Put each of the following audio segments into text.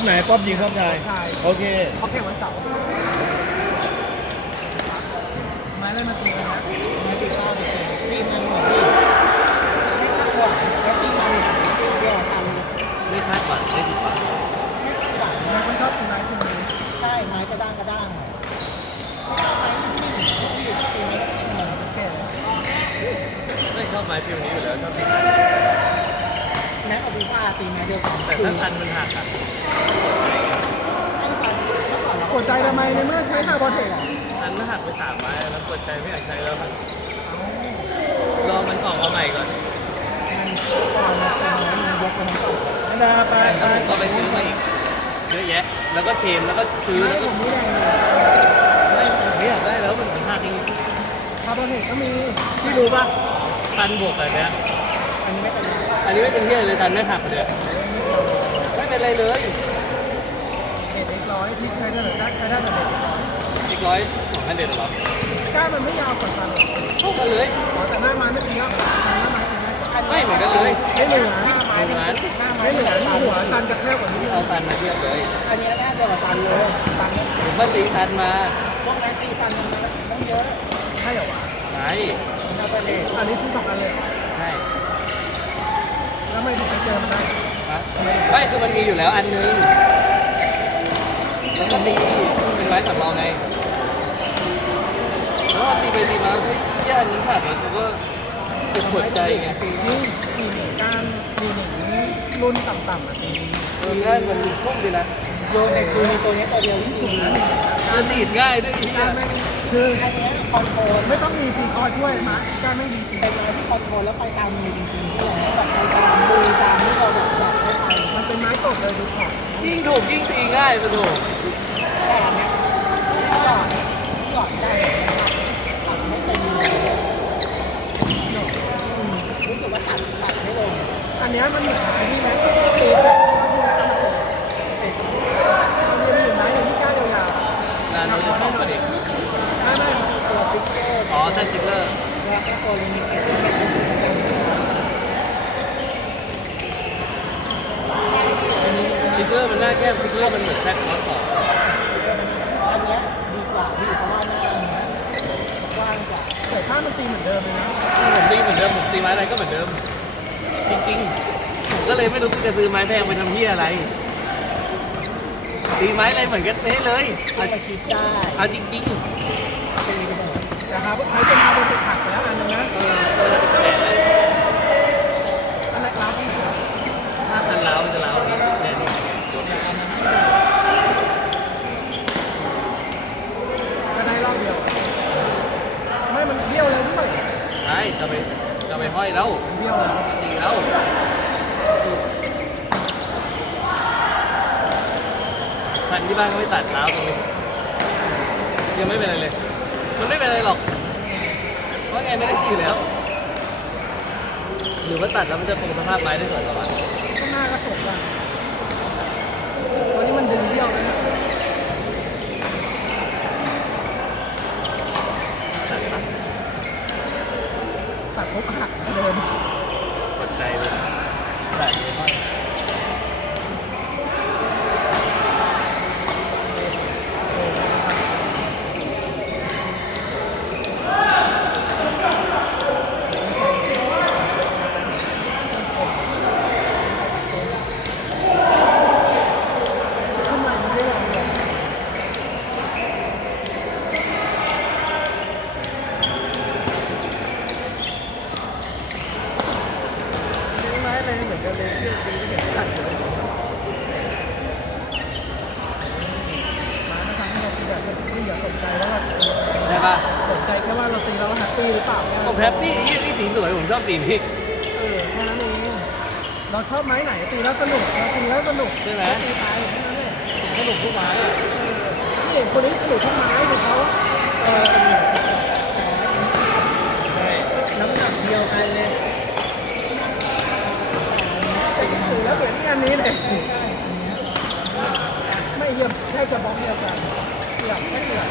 ป๊อบไหนป๊อบยิงป๊อบชายใช่โอเค เขาแข่งวันเสาร์ไม้เล่นมาตีกันนะไม่ตีข้าวตีตีมันเหมือนที่ไม่คาดหวังแล้วตีมันตีเดียวทำไม่คาดหวังไม่ผิดหวังไม่คาดหวังแม่ก็ชอบตีไม้ตีมือใช่ไม้กระด้างกระด้างอะไม่ชอบไม้ที่ที่ที่ตีไม้เหมือนแก่ไม่ชอบไม้ฟิวนี้อยู่แล้วชอบตี แม้เอาดูว่าตีไม้เดียวกันแต่ถ้าคันมันหักอะกดใจทำไมในเมื่อใช้คาร์บอนเทคคันมันหักไปสามไม้แล้วปวดใจไม่อยากใช้แล้วครับรอมันออกมาใหม่ก่อนก่อนนะเป็นไม้มันยกไปทั้งตัวนันดาไปแล้วผมก็ไปซื้อมาอีกเยอะแยะ แล้วก็เทมแล้วก็ซื้อไม้แล้วผก็มนี่แรงเลยไม่ผมไม่อยากได้แล้วมันมันหักจริงคาร์บอนเทคก็มีพี่รู้ป่ะคันบวกอะไรเนี้ย อันนี้ไม่เป็นไร อันนี้ไม่เป็นเที่ยเลยคันไม่หักเลยไม่เป็นไรเลยเอ็ดเอ็กร้อยที่ใช้ได้ได้ใช้ได้แต่เด็กร้อยอีกร้อยสองพันเด็ดหรอก้านมันไม่ยาวกว่ากันหรอกเท่ากันเลยอ๋อแต่หน้าไม้ไม่ตีแล้วหน้าไม้ตีง่ายกว่าไม่เหมือนกันเลยไม่เหลือหน้าเหไม้มือนหน้าไม้ไม่เหลือหัวซันจะแคบกว่านี้เอาคันมาเทียบเลยอันนี้หน้าเดียวกับซันเลยซันผมก็ตีคันมาพวกนั้นตีซันมันต้องเยอะใช่เหรอวะใช่คาร์บอนเทคอันนี้ซื้อสองอันเลยใช่แล้ว ไม่ถึงไปเจอมันได้ไม่คือมันมีอยู่แล้วอันนึงแล้วก็ตีเป็นไม้สำรองไงแล้วพอตีไปตีมาเฮ้ยอีเหี้ยอันนี้ขาดแล้วกูก็เจ็บปวดใจไงตีนี่ตีหนึ่งก้านตีหนึ่งรุ่นต่ำๆอะตีเออง่ายมันพุ่งดีนะโยนเด็กดูมีตัวนี้ตัวเดียวที่สุดนะมันตีดง่ายด้วยไอ้เหี้ยการไม่ คืออันนี้คอนโทรลไม่ต้องมีซีคอร์ช่วยนะกาไม่มีเป็นอะไรที่คอนโทรลแล้วไปตามมือจริงๆที่เราแบบไปตามมือตามที่เราแบบอยากให้ไปมันเป็นไม้ตกเลยดูของยิ่งถูกยิ่งตีง่ายมาถูกแต่เนี้ยหยอดหยอดได้ตัดไม่เต็มเลยรู้สึกว่าตัดตัดไม่ลงอันนี้มันเหมือนไม้ที่แม็กซ์ตีแบบมันจะมีอยู่ไม้หนึ่งที่ก้านยาวๆ งานเราจะของประเด็น ไม่ไม่ตัวฟิกเกอร์ อ๋อท่านจิกเลอร์ แล้วก็ตัวลิมิเต็ดที่เป็นอันนี้ จิกเลอร์มันหน้าแก้มจิกเลอร์มันเหมือนแท็กคอร์สต่อ อันเนี้ยดีกว่าพี่เพราะว่าหน้าอันเนี้ยกว้างกว่าแต่ถ้ามันตีเหมือนเดิมเลยนะ ผมตีเหมือนเดิมผมตีไม้อะไรก็เหมือนเดิม จริงๆผมก็เลยไม่รู้จะซื้อไม้แพงไปทำเหี้ยอะไรตีไม้อะไรเหมือนกันเป๊ะเลยเอามาคิดได้เอาจริงตีกันหมดนะครับใช้เป็นอาบนติดผักไปแล้วอันนึงนะๆเออตัวจะเป็นแฉะเลยอันนั้นรับที่สุดถ้าคันล้าวมันจะล้าวนี่แน่นี่ก็ได้รอบเดียว ไม่มันเบี้ยวเลยด้วยใช่จะไปจะไปห้อยแล้วเบี้ยวเลยตี แล้วคันที่บ้านก็ไม่ตัดล้าวตรงนี้ยังไม่เป็นอะไรเลย มันไม่เป็นอะไรหรอก เพราะไงไม่ได้ตีอยู่แล้ว หรือว่าตัดแล้วมันจะคงสภาพไม้ได้สวยกว่าข้างหน้าก็ตกอะวันนี้มันดึงเบี้ยวเลยนะตัดปุ๊บหักเดิน Davis. วยผมชอบสีนี้เออแค่นั้นเองเราชอบไม้ไหนตีแล้วสนุกเราตีแล้วสนุกใช่ไหม ตีไปแค่นั้นเองผมสนุกทุกไม้อะนี่เห็นคนนี้สนุกทุกไม้ดูเขาเออใช่น้ำหนักเดียวกันเลยแต่จริงๆแล้วเหมือนอันนี้เลยไม่เยี่ยมแค่จะบล็อกเดียวกันเหลือบไม่เหลือ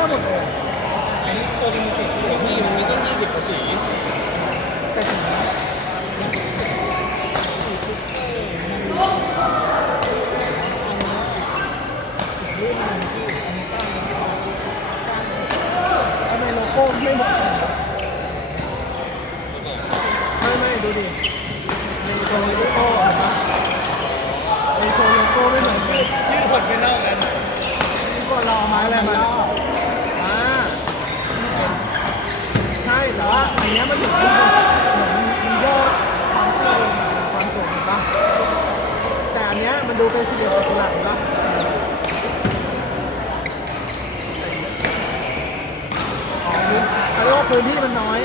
าหมดเลยอันนี้ตัวเป็นสีที่ผมมีมันตั้งยี่สิบกว่าสีแต่สีไม่ไม่ดูดิในโซว์โลโก้อครับมีโซว์โลโก้ไม่เหมือนกันยืดหดไปนอกกันนี่ก็รอไม้อะไรมาาอันนี้มันเหมือนมันโความสูงความสูงป่ะแต่อันนี้มันดูเป็นสีเหลี่ยมจัตุรันปะอ๋ออันนี้เขารียกว่าพื้นที่มันน้อย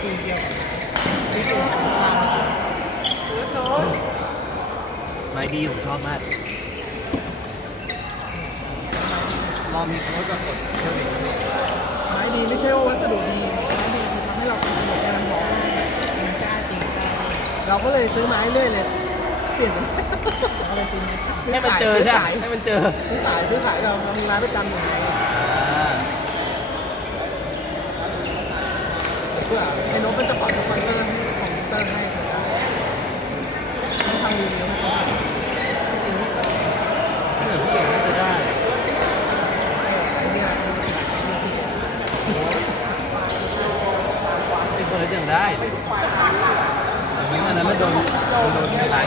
ซีเดียวซีซีของวางไม้ดีผมชอบมากรอมีโค้ดกับกดเท่ยวเด็ไม้ดีไม่ใช่ว่าวัสดุดีไม้ดีคือทำให้เราเป็นนไองได้กล้าจริงเราก็เลยซื้อไม้เรื่อยเลยเปลี่ยนเอยซื้อให้มันเจอใช่ให้มันเจอซื้อสายซื้อสายเราทำร้านปรจำอย่าง เพื่อไอ้นกก็จะปล่อยสปอนเซอร์ให้ของเตอร์ให้ทำดีๆนะเพื่อผู้ใหญ่ก็จะได้ไอ้คนนั้นยังได้เลยอันนั้นมันโดนโดนไม่ได้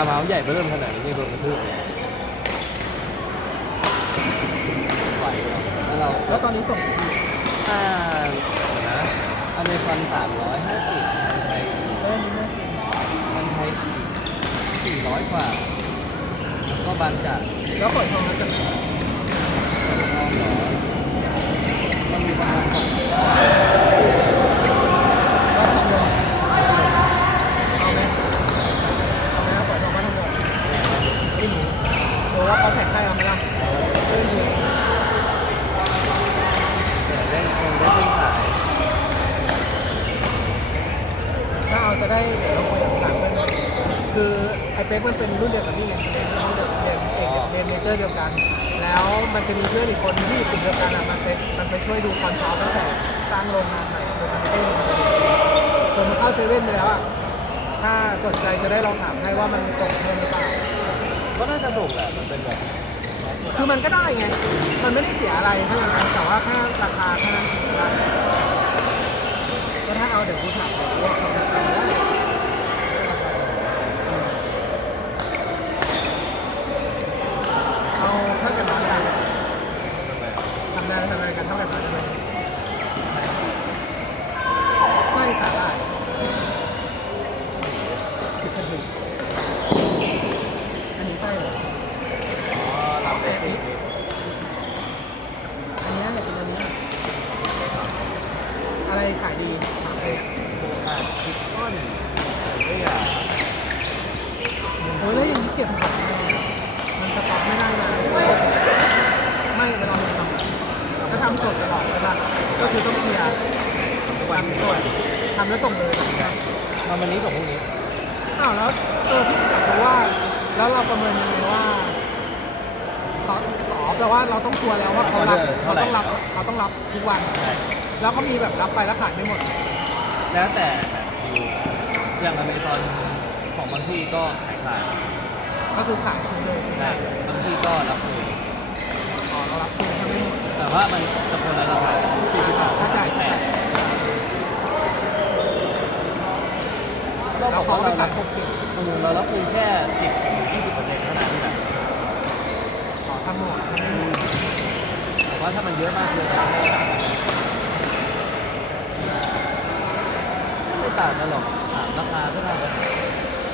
าเมาใหญ่เบิ่มขนาดนี้ยังโดนกระทืบเลยไหวเหรอแล้วเราแล้วตอนนี้ส่งกี่ที่ถ้านะอเมซอนสามร้อยห้าสิบไทยเอ้ยนี่ม่กินพันไทยสี่ร้อยกว่าแล้วก็บานจัดแล้วเปิดทองแล้วจะทองเหรอมันมีประมาณสอง ว่าทำลงเอาไหมเอาไหมเปิดทองมาทั้งหมดที่หนูโอ้ว่าเขาแข่งใครเอาไหมล่ะเอ้ย แต่ได้ยังได้เป็นขาย ถ้าเอาจะได้เดี๋ยวเราคุยกับหลังด้วยนะคือไอ้เป๊กมันเป็นรุ่นเดียวกับพี่ไงเรียนรุ่นเดียวเรียนเอกเรียนเมเจอร์เดียว กัน แล้วมันจะมีเพื่อนอีกคนที่อยู่กลุ่มเดียวกันอะมันไปมันไปช่วยดูคอนซัลท์ตั้งแต่สร้างโรงงานใหม่จนมันไม่ได้ลงมาจนมันเข้าเซเว่นไปแล้วอะถ้าสนใจจะได้ลองถามให้ว่ามันส่งเพิ่มหรือเปล่าก็น่าจะถูกแหละมันเป็นแบบคือมันก็ได้ไง มันไม่ได้เสียอะไรเท่านั้นแต่ว่าแค่ราคาเท่านั้นเองนะก็ถ้าเอาเดี๋ยวกูถามเขาว่าเขาจะทำได้เอาเท่ากับน้อยกันทำได้ทำอะไรกันเท่ากับน้อยกันไส้สาหร่ายสิบกระถิ่นอันนี้ไส้เหรอ อ๋อรับได้สิ อันเนี้ยเนี่ยเป็นอันเนี้ย อะไรขายดีถามเลยอะคิดก้อนไม่อยากโอ้ยแล้วอย่างนี้เก็บมันมันสต็อกไม่ได้นะไม่เวลามันทำถ้าทำสดตลอดใช่ปะก็คือต้องเคลียร์วันสดทำแล้วส่งเลยแบบนี้มาวันนี้กับพรุ่งนี้อ้าวแล้วเออพี่อยากรู้ว่า แล้วเราประเมินยังไงว่า แปลว่าเราต้องชัวร์แล้วว่าเขารับเขาต้องรับเขาต้องรับทุกวันใช่แล้วเขามีแบบรับไปแล้วขายไม่หมด แล้วแต่แบบดิวอย่างอเมซอนของบางที่ก็ขายขาดก็คือขายคืนเลยใช่ไหมได้บางที่ก็รับเลยอ๋อเรารับคืนถ้าไม่หมด แต่ว่ามันจะคนละราคาสี่สิบบาทเข้าใจแต่แล้เราวบอกเขาว่าไปเราขารัยบหกสิบเรารับคือแค่สิบ ทำหมดทำไม่หมดแต่ว่าถ้ามันเยอะมากเลยนะไม่ต่างกันหรอกถามราคาเท่าไหร่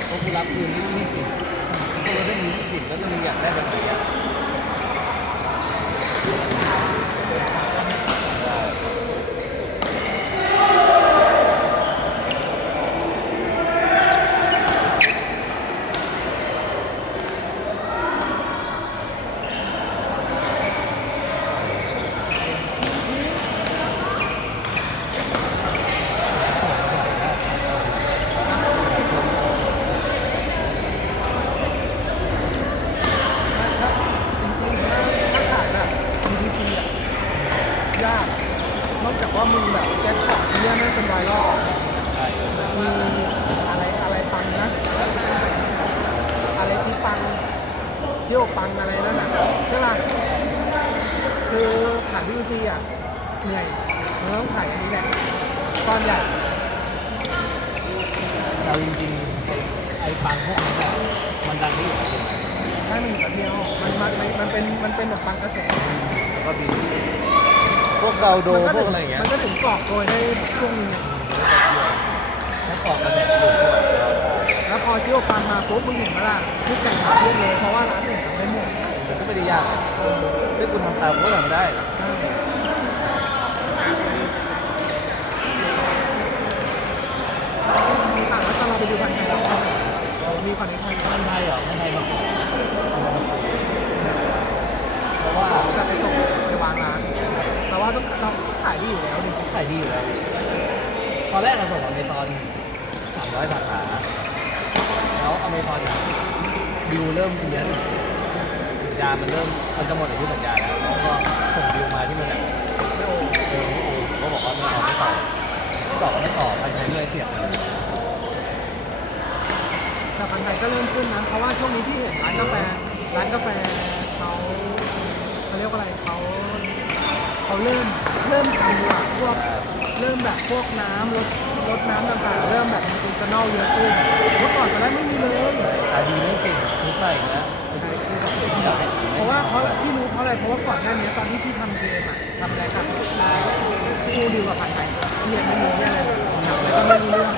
เพราะกูรับคืนที่ยี่สิบก็ลดได้ยี่สิบแล้วมันยังอยากได้แบบไหนอะจริงๆถ้าขายแบบ DTC อะยากนอกจากว่ามึงแบบแจ็คพอตเนี่ยนั่นเป็นไวรัล ใช่ มีอะไรอะไรปังนะ อะไรชิปังเชี่ยวปังอะไรนั่นน่ะใช่ป่ะคือขาย DTC อะเหนื่อยมันต้องขายอันนี้แหละก้อนใหญ่ เราจริงๆไอ้ ปังพวกนี้อะมันดังที่อยู่ในใช่มันอยู่กับเดียวมันมันมันมันเป็นมันเป็นขนมปังกระแสแล้วก็มีพวกเราโดมันพก็วถึกงอะไรอย่างเงี้ยมันก็ถึงกรอบโกยได้ช่วงนึงแล้วกรอบกระแสอยู่พวกแล้วพอเชี่ยวปังมาปุ๊บมึงเห็นไหมล่ะทุกแข่งขันเยอะเลยเพราะว่าร้านอื่นทำได้หมดมันก็ไม่ได้ยากถ้าคุณทำตามก็ทำได้ มีข่าวว่าตอนเราไปดูพันธุ์ไทยเราก็มี คอนเนคชั่นคนไทยเหรอคนไทยมาขอเพราะว่าแบบไปส่งไปวางร้านแต่ว่าต้องเราขายดีอยู่แล้วดิขายดีอยู่แล้ว ตอนแรกเราส่งอเมซอนสามร้อยสาขาแล้วอเมซอนดิวเริ่มเพี้ยนสัญญามันเริ่มมันจะหมดอายุสัญญาแล้วแล้วก็ส่งดิวมาที่มันแบบไม่โอ้เออไม่โอก็บอกว่าไม่เอไม่ต่อไม่ต่อไม่ต่อไปใช้เรื่อยเสียบานไทยก็เริ่มขึ้นนะเพราะว่าช่วงนี้ที่เห็นร้านกาแฟร้านกาแฟเขาเขาเรียกว่าอะไรเขาเขาเริ่มเริ่มทำละพวกเริ่มแบบพวกน้ำรถรถน้ำต่างๆ เริ่มแบบมีซีซันอลเยอะขึ้นเมื่อก่อนตอนแรกไม่มีเลยขายดีไม่เก่งทุกใหม่นะไอ้ที่แบบเพราะว่าเพราะที่รู้เพราะอะไรเพราะว่าก่อนหน้านี้ตอนที่พี่ทำเกมอะทำอะไรกับคู่ดีกว่าผ่านไทยเรียนไม่รู้เรื่องอะไรเลยทำอะไรก็ไม่รู้เรื่อง